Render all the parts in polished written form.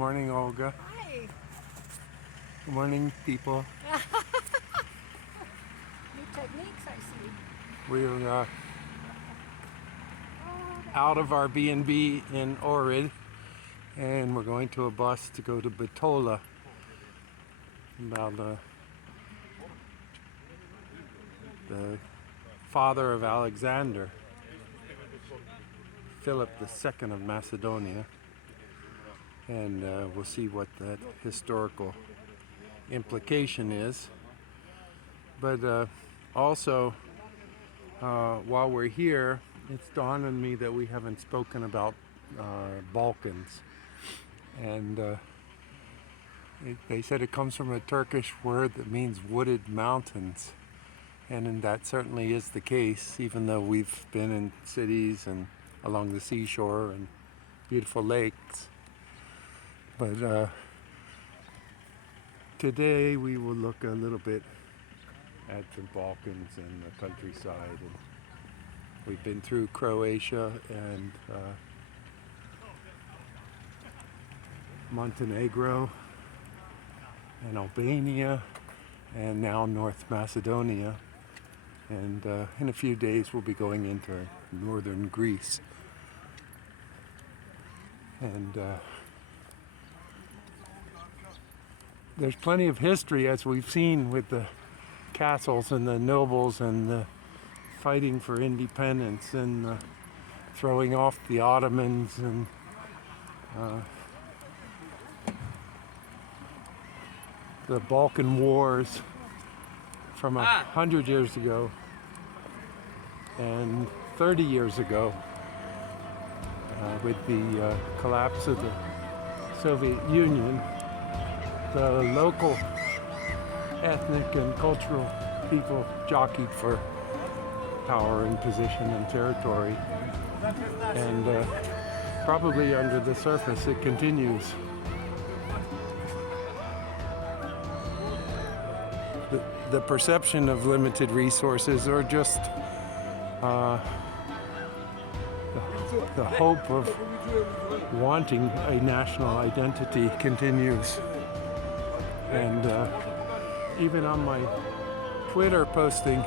morning, Olga. Hi. Good morning, people. New techniques, I see. We're out of our B&B in Ohrid, and we're going to a bus to go to Bitola. About the father of Alexander, Philip II of Macedonia, and we'll see what that historical implication is. But also, while we're here, it's dawned on me that we haven't spoken about Balkans, and they said it comes from a Turkish word that means wooded mountains, and that certainly is the case, even though we've been in cities and along the seashore and beautiful lakes. But today we will look a little bit at the Balkans and the countryside. And we've been through Croatia and Montenegro and Albania and now North Macedonia. And in a few days we'll be going into northern Greece. And there's plenty of history, as we've seen, with the castles and the nobles and the fighting for independence and throwing off the Ottomans and the Balkan Wars from 100 years ago and 30 years ago with the collapse of the Soviet Union. The local ethnic and cultural people jockeyed for power and position and territory, and probably under the surface it continues. The perception of limited resources, or just the hope of wanting a national identity, continues. And even on my Twitter posting,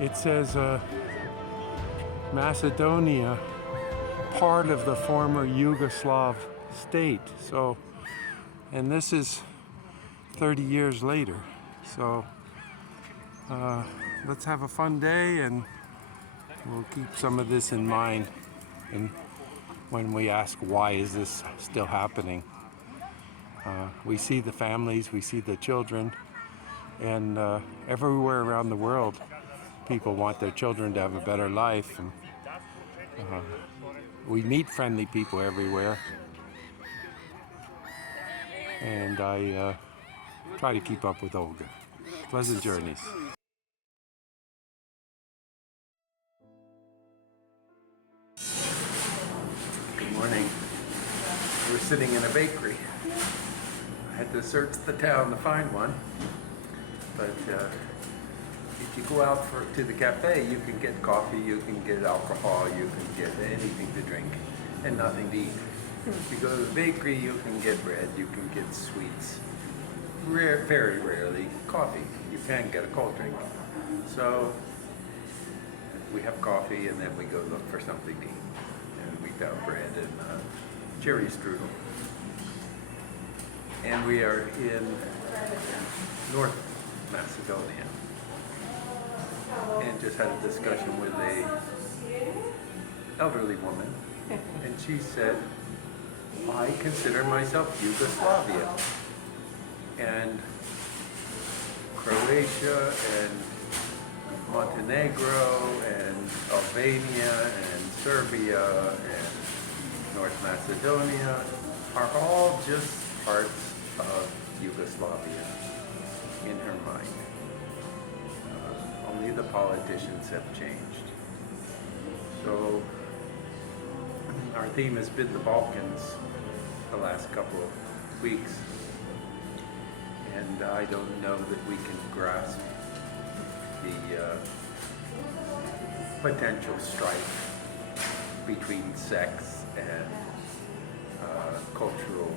it says Macedonia, part of the former Yugoslav state. So, and this is 30 years later. So let's have a fun day, and we'll keep some of this in mind. And when we ask, why is this still happening? We see the families, we see the children, and everywhere around the world, people want their children to have a better life. And we meet friendly people everywhere, and I try to keep up with Olga. Pleasant journeys. Good morning. We're sitting in a bakery. I had to search the town to find one, but if you go out to the cafe, you can get coffee, you can get alcohol, you can get anything to drink, and nothing to eat. If you go to the bakery, you can get bread, you can get sweets. Very rarely coffee. You can get a cold drink. So we have coffee, and then we go look for something to eat. And we found bread and cherry strudel. And we are in North Macedonia. And just had a discussion with a elderly woman, and she said, I consider myself Yugoslavia. And Croatia and Montenegro and Albania and Serbia and North Macedonia are all just parts of Yugoslavia in her mind. Only the politicians have changed. So our theme has been the Balkans the last couple of weeks. And I don't know that we can grasp the potential strife between sex and cultural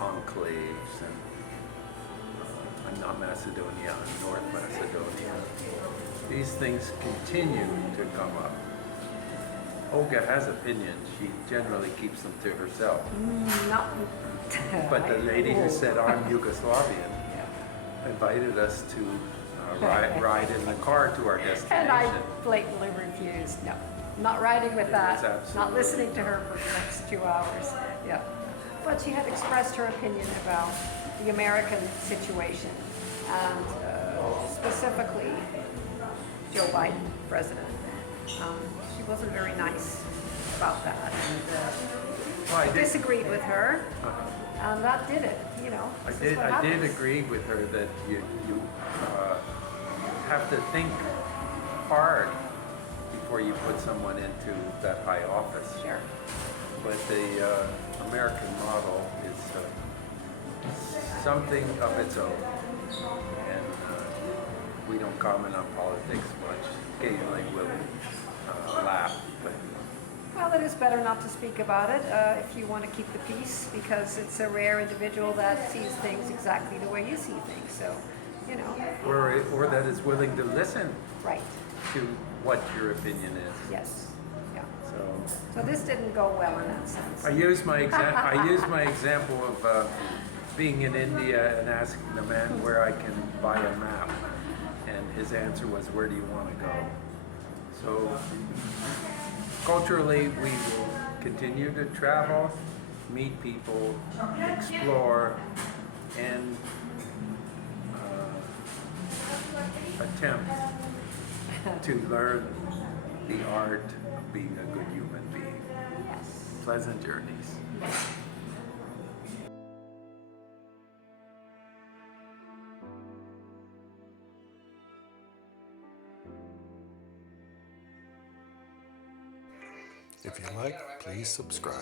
enclaves and not Macedonia and North Macedonia. These things continue to come up. Olga has opinions. She generally keeps them to herself. Not. But the lady who said I'm Yugoslavian invited us to ride in the car to our destination. And I blatantly refused. No, not riding with that. Not listening to her for the next 2 hours. Yeah. But she had expressed her opinion about the American situation and specifically Joe Biden, president. She wasn't very nice about that. And, I disagreed with her, and that did it. You know, I did agree with her that you have to think hard before you put someone into that high office. Sure. But the American model is something of its own, and we don't comment on politics much. Occasionally we'll laugh, but well, it is better not to speak about it if you want to keep the peace, because it's a rare individual that sees things exactly the way you see things. So, you know. Or that is willing to listen Right. to what your opinion is. Yes. Yeah. So So this didn't go well in that sense. I used my example of being in India and asking the man where I can buy a map, and his answer was, "Where do you want to go?" So culturally, we will continue to travel, meet people, explore, and attempt to learn the art of being a good human being. Yes. Pleasant journeys. If you like, please subscribe.